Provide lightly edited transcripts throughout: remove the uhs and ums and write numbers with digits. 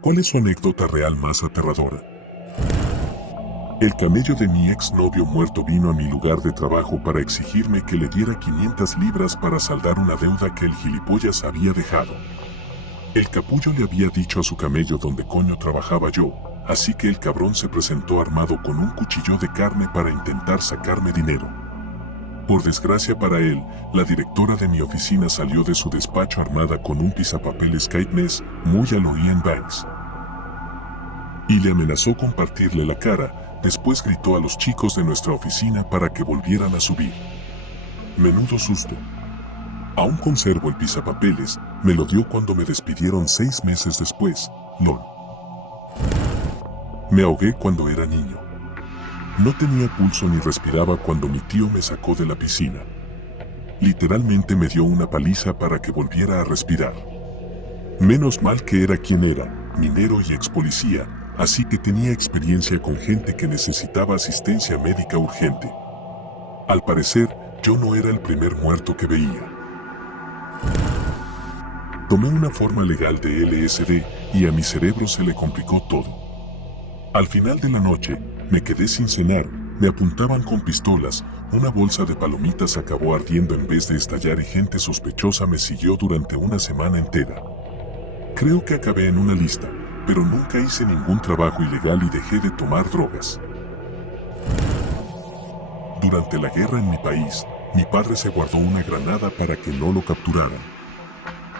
¿Cuál es su anécdota real más aterradora? El camello de mi exnovio muerto vino a mi lugar de trabajo para exigirme que le diera 500 libras para saldar una deuda que el gilipollas había dejado. El capullo le había dicho a su camello dónde coño trabajaba yo, así que el cabrón se presentó armado con un cuchillo de carne para intentar sacarme dinero. Por desgracia para él, la directora de mi oficina salió de su despacho armada con un pisapapeles Caithness, muy a lo Ian Banks. Y le amenazó con partirle la cara, después gritó a los chicos de nuestra oficina para que volvieran a subir. Menudo susto. Aún conservo el pisapapeles, me lo dio cuando me despidieron 6 meses después, lol. Me ahogué cuando era niño. No tenía pulso ni respiraba cuando mi tío me sacó de la piscina. Literalmente me dio una paliza para que volviera a respirar. Menos mal que era quien era, minero y ex policía, así que tenía experiencia con gente que necesitaba asistencia médica urgente. Al parecer, yo no era el primer muerto que veía. Tomé una forma legal de LSD y a mi cerebro se le complicó todo. Al final de la noche, me quedé sin cenar, me apuntaban con pistolas, una bolsa de palomitas acabó ardiendo en vez de estallar y gente sospechosa me siguió durante una semana entera. Creo que acabé en una lista, pero nunca hice ningún trabajo ilegal y dejé de tomar drogas. Durante la guerra en mi país, mi padre se guardó una granada para que no lo capturaran.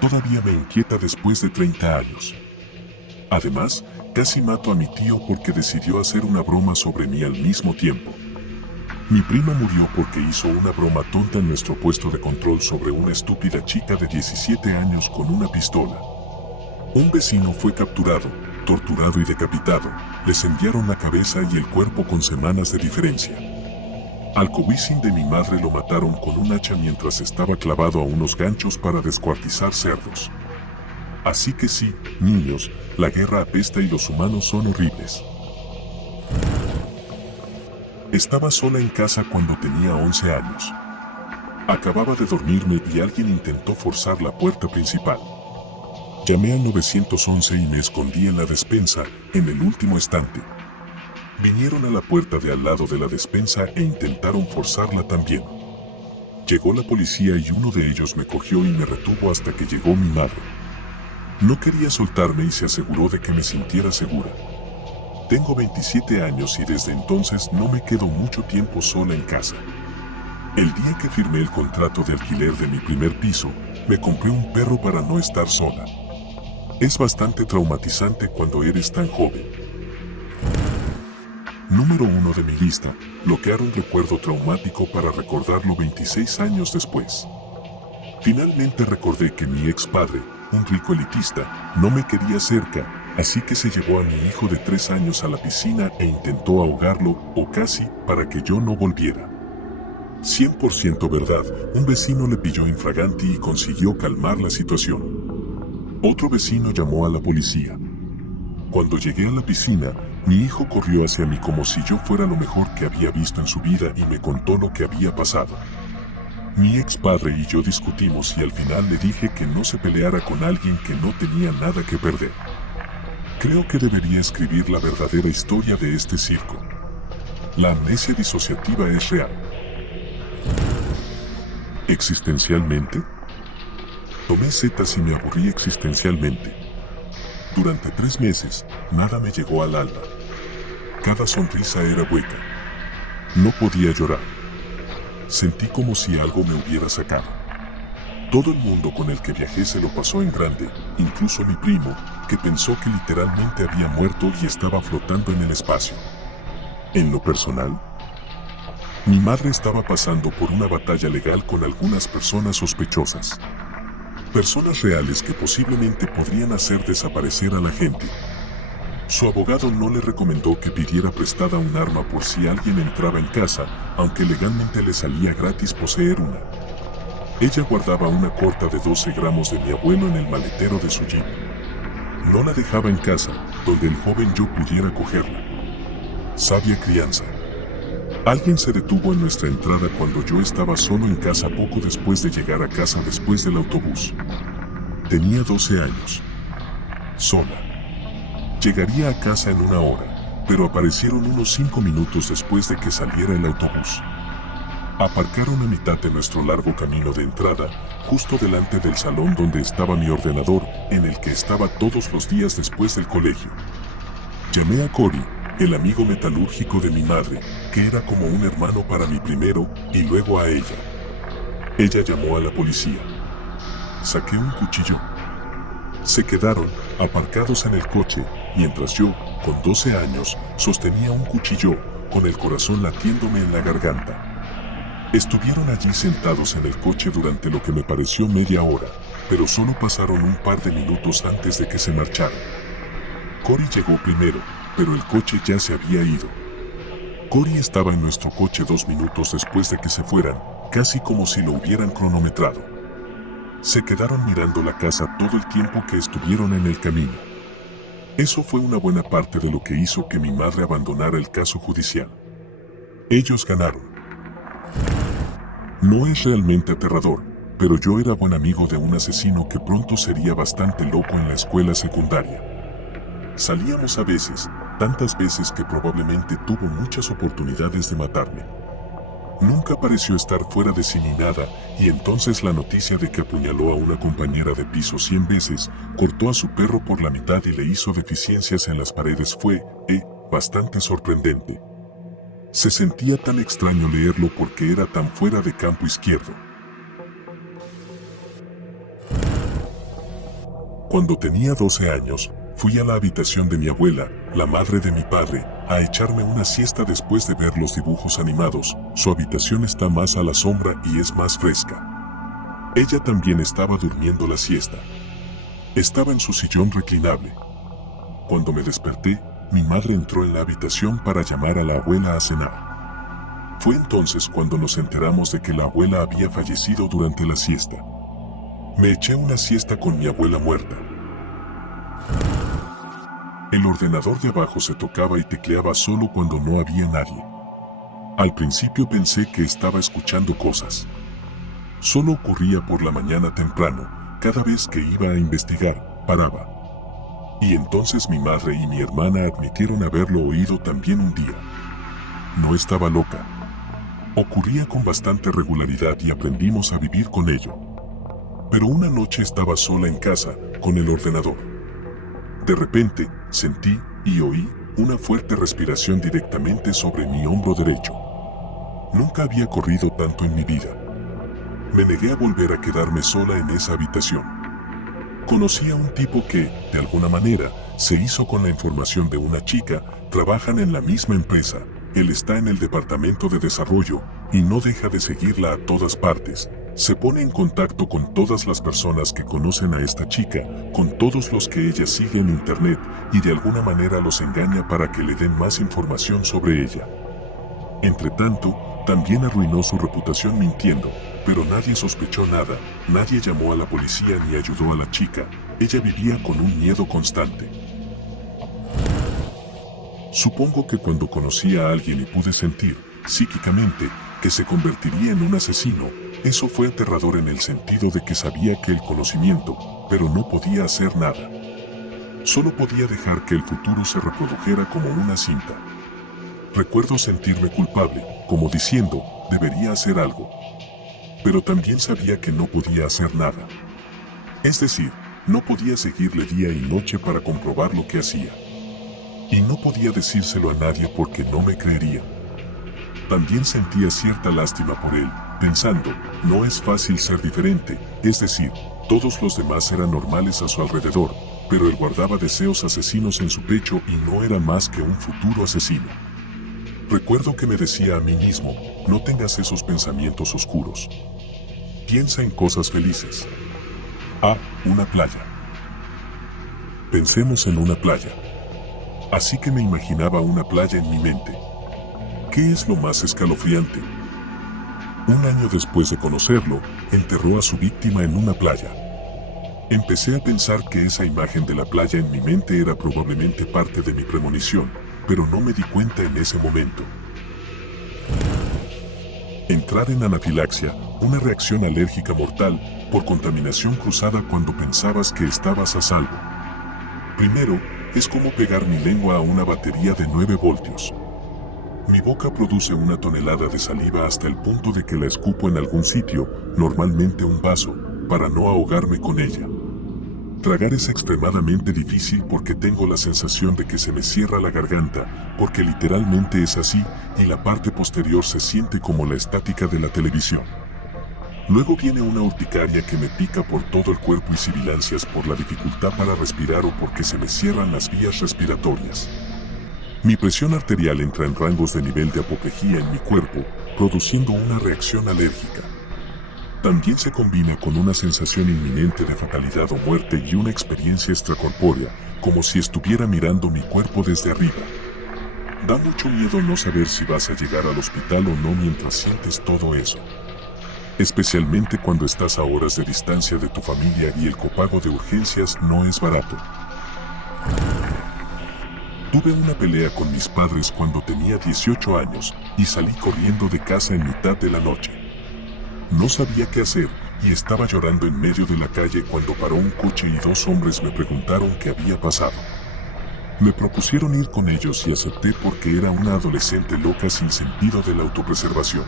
Todavía me inquieta después de 30 años. Además, casi mato a mi tío porque decidió hacer una broma sobre mí al mismo tiempo. Mi prima murió porque hizo una broma tonta en nuestro puesto de control sobre una estúpida chica de 17 años con una pistola. Un vecino fue capturado, torturado y decapitado, les enviaron la cabeza y el cuerpo con semanas de diferencia. Al cowisin de mi madre lo mataron con un hacha mientras estaba clavado a unos ganchos para descuartizar cerdos. Así que sí, niños, la guerra apesta y los humanos son horribles. Estaba sola en casa cuando tenía 11 años. Acababa de dormirme y alguien intentó forzar la puerta principal. Llamé al 911 y me escondí en la despensa, en el último estante. Vinieron a la puerta de al lado de la despensa e intentaron forzarla también. Llegó la policía y uno de ellos me cogió y me retuvo hasta que llegó mi madre. No quería soltarme y se aseguró de que me sintiera segura. Tengo 27 años y desde entonces no me quedo mucho tiempo sola en casa. El día que firmé el contrato de alquiler de mi primer piso, me compré un perro para no estar sola. Es bastante traumatizante cuando eres tan joven. Número 1 de mi lista, bloquear un recuerdo traumático para recordarlo 26 años después. Finalmente recordé que mi ex padre, un rico elitista, no me quería cerca, así que se llevó a mi hijo de 3 años a la piscina e intentó ahogarlo, o casi, para que yo no volviera. 100% verdad, un vecino le pilló infraganti y consiguió calmar la situación. Otro vecino llamó a la policía. Cuando llegué a la piscina, mi hijo corrió hacia mí como si yo fuera lo mejor que había visto en su vida y me contó lo que había pasado. Mi ex padre y yo discutimos y al final le dije que no se peleara con alguien que no tenía nada que perder. Creo que debería escribir la verdadera historia de este circo. La amnesia disociativa es real. ¿Existencialmente? Tomé setas y me aburrí existencialmente. Durante 3 meses, nada me llegó al alma. Cada sonrisa era hueca. No podía llorar. Sentí como si algo me hubiera sacado. Todo el mundo con el que viajé se lo pasó en grande, incluso mi primo, que pensó que literalmente había muerto y estaba flotando en el espacio. En lo personal, mi madre estaba pasando por una batalla legal con algunas personas sospechosas. Personas reales que posiblemente podrían hacer desaparecer a la gente. Su abogado no le recomendó que pidiera prestada un arma por si alguien entraba en casa, aunque legalmente le salía gratis poseer una. Ella guardaba una corta de 12 gramos de mi abuelo en el maletero de su jeep. No la dejaba en casa, donde el joven yo pudiera cogerla. Sabia crianza. Alguien se detuvo en nuestra entrada cuando yo estaba solo en casa poco después de llegar a casa después del autobús. Tenía 12 años. Sola. Llegaría a casa en 1 hora, pero aparecieron unos 5 minutos después de que saliera el autobús. Aparcaron a mitad de nuestro largo camino de entrada, justo delante del salón donde estaba mi ordenador, en el que estaba todos los días después del colegio. Llamé a Cory, el amigo metalúrgico de mi madre, que era como un hermano para mí primero, y luego a ella. Ella llamó a la policía. Saqué un cuchillo. Se quedaron aparcados en el coche, mientras yo, con 12 años, sostenía un cuchillo, con el corazón latiéndome en la garganta. Estuvieron allí sentados en el coche durante lo que me pareció media hora, pero solo pasaron un par de minutos antes de que se marcharan. Cory llegó primero, pero el coche ya se había ido. Cory estaba en nuestro coche 2 minutos después de que se fueran, casi como si lo hubieran cronometrado. Se quedaron mirando la casa todo el tiempo que estuvieron en el camino. Eso fue una buena parte de lo que hizo que mi madre abandonara el caso judicial. Ellos ganaron. No es realmente aterrador, pero yo era buen amigo de un asesino que pronto sería bastante loco en la escuela secundaria. Salíamos a veces, tantas veces que probablemente tuvo muchas oportunidades de matarme. Nunca pareció estar fuera de sí ni nada, y entonces la noticia de que apuñaló a una compañera de piso 100 veces, cortó a su perro por la mitad y le hizo deficiencias en las paredes fue, bastante sorprendente. Se sentía tan extraño leerlo porque era tan fuera de campo izquierdo. Cuando tenía 12 años, fui a la habitación de mi abuela, la madre de mi padre, a echarme una siesta después de ver los dibujos animados. Su habitación está más a la sombra y es más fresca. Ella también estaba durmiendo la siesta. Estaba en su sillón reclinable. Cuando me desperté, mi madre entró en la habitación para llamar a la abuela a cenar. Fue entonces cuando nos enteramos de que la abuela había fallecido durante la siesta. Me eché una siesta con mi abuela muerta. El ordenador de abajo se tocaba y tecleaba solo cuando no había nadie. Al principio pensé que estaba escuchando cosas. Solo ocurría por la mañana temprano, cada vez que iba a investigar, paraba. Y entonces mi madre y mi hermana admitieron haberlo oído también un día. No estaba loca. Ocurría con bastante regularidad y aprendimos a vivir con ello. Pero una noche estaba sola en casa, con el ordenador. De repente, sentí y oí una fuerte respiración directamente sobre mi hombro derecho. Nunca había corrido tanto en mi vida. Me negué a volver a quedarme sola en esa habitación. Conocí a un tipo que, de alguna manera, se hizo con la información de una chica, trabajan en la misma empresa, él está en el departamento de desarrollo, y no deja de seguirla a todas partes. Se pone en contacto con todas las personas que conocen a esta chica, con todos los que ella sigue en internet, y de alguna manera los engaña para que le den más información sobre ella. Entretanto, también arruinó su reputación mintiendo, pero nadie sospechó nada, nadie llamó a la policía ni ayudó a la chica, ella vivía con un miedo constante. Supongo que cuando conocí a alguien y pude sentir, psíquicamente, que se convertiría en un asesino, eso fue aterrador en el sentido de que sabía que el conocimiento, pero no podía hacer nada. Solo podía dejar que el futuro se reprodujera como una cinta. Recuerdo sentirme culpable, como diciendo, debería hacer algo. Pero también sabía que no podía hacer nada. Es decir, no podía seguirle día y noche para comprobar lo que hacía. Y no podía decírselo a nadie porque no me creería. También sentía cierta lástima por él, pensando, no es fácil ser diferente, es decir, todos los demás eran normales a su alrededor, pero él guardaba deseos asesinos en su pecho y no era más que un futuro asesino. Recuerdo que me decía a mí mismo, no tengas esos pensamientos oscuros. Piensa en cosas felices. Una playa. Pensemos en una playa. Así que me imaginaba una playa en mi mente. ¿Qué es lo más escalofriante? Un año después de conocerlo, enterró a su víctima en una playa. Empecé a pensar que esa imagen de la playa en mi mente era probablemente parte de mi premonición, pero no me di cuenta en ese momento. Entrar en anafilaxia, una reacción alérgica mortal, por contaminación cruzada cuando pensabas que estabas a salvo. Primero, es como pegar mi lengua a una batería de 9 voltios. Mi boca produce una tonelada de saliva hasta el punto de que la escupo en algún sitio, normalmente un vaso, para no ahogarme con ella. Tragar es extremadamente difícil porque tengo la sensación de que se me cierra la garganta, porque literalmente es así, y la parte posterior se siente como la estática de la televisión. Luego viene una urticaria que me pica por todo el cuerpo y sibilancias por la dificultad para respirar o porque se me cierran las vías respiratorias. Mi presión arterial entra en rangos de nivel de apoplejía en mi cuerpo, produciendo una reacción alérgica. También se combina con una sensación inminente de fatalidad o muerte y una experiencia extracorpórea, como si estuviera mirando mi cuerpo desde arriba. Da mucho miedo no saber si vas a llegar al hospital o no mientras sientes todo eso. Especialmente cuando estás a horas de distancia de tu familia y el copago de urgencias no es barato. Tuve una pelea con mis padres cuando tenía 18 años y salí corriendo de casa en mitad de la noche. No sabía qué hacer y estaba llorando en medio de la calle cuando paró un coche y 2 hombres me preguntaron qué había pasado. Me propusieron ir con ellos y acepté porque era una adolescente loca sin sentido de la autopreservación.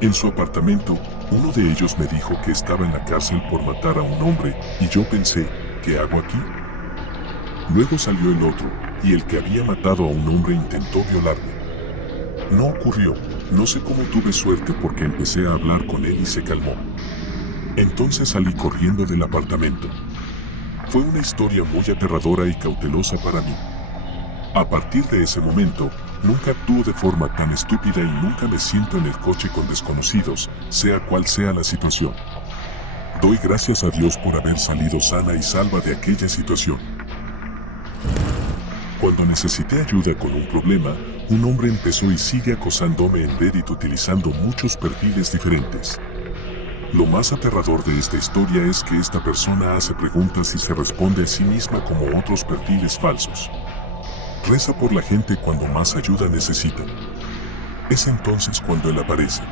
En su apartamento, uno de ellos me dijo que estaba en la cárcel por matar a un hombre y yo pensé, ¿qué hago aquí? Luego salió el otro, y el que había matado a un hombre intentó violarme. No ocurrió, no sé cómo tuve suerte porque empecé a hablar con él y se calmó. Entonces salí corriendo del apartamento. Fue una historia muy aterradora y cautelosa para mí. A partir de ese momento, nunca actúo de forma tan estúpida y nunca me siento en el coche con desconocidos, sea cual sea la situación. Doy gracias a Dios por haber salido sana y salva de aquella situación. Cuando necesité ayuda con un problema, un hombre empezó y sigue acosándome en Reddit utilizando muchos perfiles diferentes. Lo más aterrador de esta historia es que esta persona hace preguntas y se responde a sí misma como otros perfiles falsos. Reza por la gente cuando más ayuda necesitan. Es entonces cuando él aparece.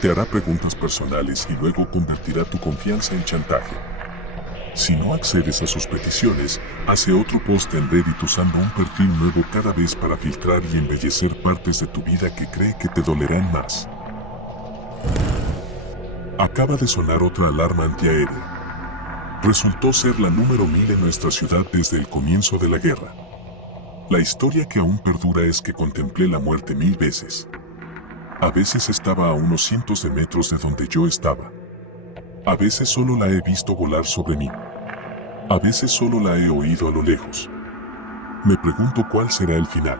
Te hará preguntas personales y luego convertirá tu confianza en chantaje. Si no accedes a sus peticiones, hace otro post en Reddit usando un perfil nuevo cada vez para filtrar y embellecer partes de tu vida que cree que te dolerán más. Acaba de sonar otra alarma antiaérea. Resultó ser la número 1000 en nuestra ciudad desde el comienzo de la guerra. La historia que aún perdura es que contemplé la muerte 1000 veces. A veces estaba a unos cientos de metros de donde yo estaba. A veces solo la he visto volar sobre mí. A veces solo la he oído a lo lejos. Me pregunto cuál será el final.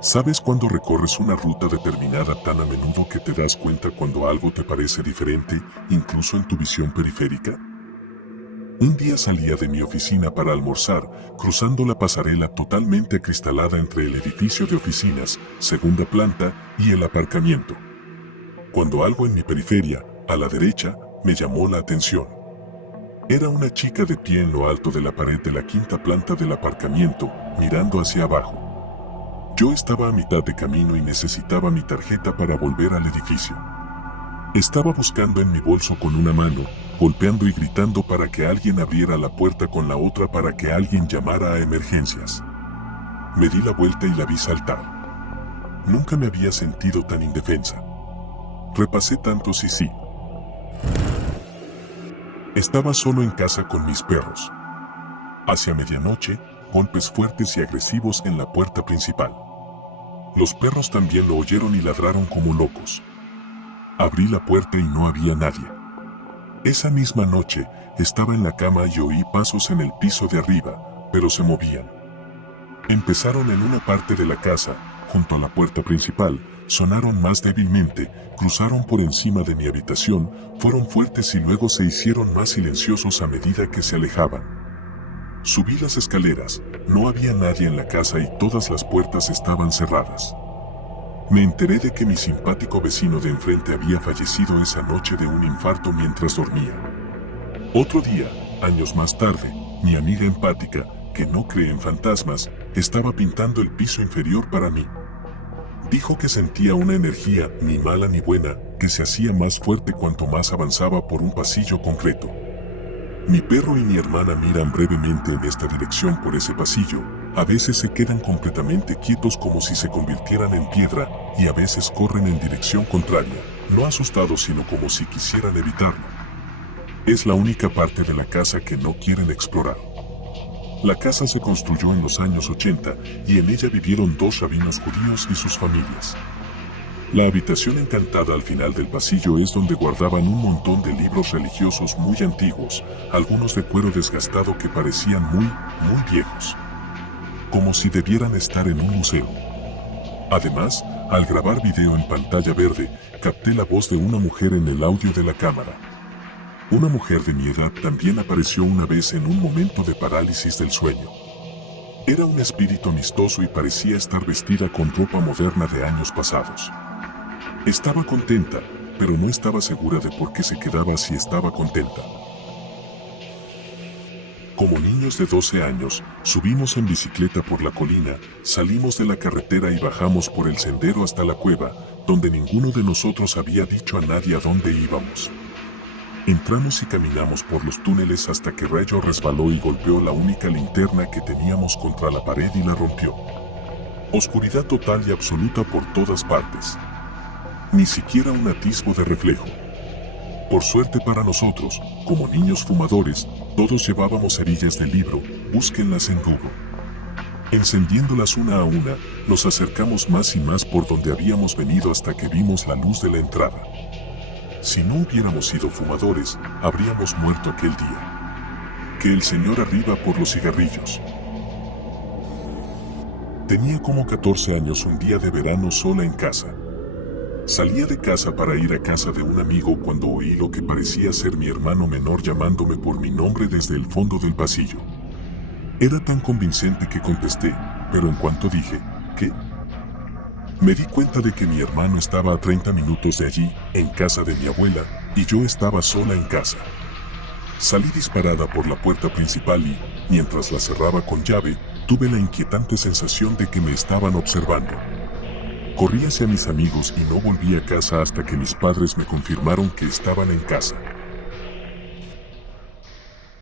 ¿Sabes cuando recorres una ruta determinada tan a menudo que te das cuenta cuando algo te parece diferente, incluso en tu visión periférica? Un día salía de mi oficina para almorzar, cruzando la pasarela totalmente acristalada entre el edificio de oficinas, segunda planta, y el aparcamiento. Cuando algo en mi periferia, a la derecha, me llamó la atención. Era una chica de pie en lo alto de la pared de la quinta planta del aparcamiento, mirando hacia abajo. Yo estaba a mitad de camino y necesitaba mi tarjeta para volver al edificio. Estaba buscando en mi bolso con una mano, golpeando y gritando para que alguien abriera la puerta con la otra para que alguien llamara a emergencias. Me di la vuelta y la vi saltar. Nunca me había sentido tan indefensa. Repasé tantos y sí. Estaba solo en casa con mis perros. Hacia medianoche, golpes fuertes y agresivos en la puerta principal. Los perros también lo oyeron y ladraron como locos. Abrí la puerta y no había nadie. Esa misma noche, estaba en la cama y oí pasos en el piso de arriba, pero se movían. Empezaron en una parte de la casa, junto a la puerta principal, sonaron más débilmente, cruzaron por encima de mi habitación, fueron fuertes y luego se hicieron más silenciosos a medida que se alejaban. Subí las escaleras, no había nadie en la casa y todas las puertas estaban cerradas. Me enteré de que mi simpático vecino de enfrente había fallecido esa noche de un infarto mientras dormía. Otro día, años más tarde, mi amiga empática, que no cree en fantasmas, estaba pintando el piso inferior para mí. Dijo que sentía una energía, ni mala ni buena, que se hacía más fuerte cuanto más avanzaba por un pasillo concreto. Mi perro y mi hermana miran brevemente en esta dirección por ese pasillo, a veces se quedan completamente quietos como si se convirtieran en piedra y a veces corren en dirección contraria, no asustados sino como si quisieran evitarlo. Es la única parte de la casa que no quieren explorar. La casa se construyó en los años 80 y en ella vivieron 2 rabinos judíos y sus familias. La habitación encantada al final del pasillo es donde guardaban un montón de libros religiosos muy antiguos, algunos de cuero desgastado que parecían muy viejos. Como si debieran estar en un museo. Además, al grabar video en pantalla verde, capté la voz de una mujer en el audio de la cámara. Una mujer de mi edad también apareció una vez en un momento de parálisis del sueño. Era un espíritu amistoso y parecía estar vestida con ropa moderna de años pasados. Estaba contenta, pero no estaba segura de por qué se quedaba si estaba contenta. Como niños de 12 años, subimos en bicicleta por la colina, salimos de la carretera y bajamos por el sendero hasta la cueva, donde ninguno de nosotros había dicho a nadie a dónde íbamos. Entramos y caminamos por los túneles hasta que Rayo resbaló y golpeó la única linterna que teníamos contra la pared y la rompió. Oscuridad total y absoluta por todas partes. Ni siquiera un atisbo de reflejo. Por suerte para nosotros, como niños fumadores, todos llevábamos cerillas de libro, búsquenlas en Google. Encendiéndolas una a una, nos acercamos más y más por donde habíamos venido hasta que vimos la luz de la entrada. Si no hubiéramos sido fumadores, habríamos muerto aquel día. Que el Señor arriba por los cigarrillos. Tenía como 14 años un día de verano sola en casa. Salía de casa para ir a casa de un amigo cuando oí lo que parecía ser mi hermano menor llamándome por mi nombre desde el fondo del pasillo. Era tan convincente que contesté, pero en cuanto dije, ¿qué? Me di cuenta de que mi hermano estaba a 30 minutos de allí, en casa de mi abuela, y yo estaba sola en casa. Salí disparada por la puerta principal y, mientras la cerraba con llave, tuve la inquietante sensación de que me estaban observando. Corrí hacia mis amigos y no volví a casa hasta que mis padres me confirmaron que estaban en casa.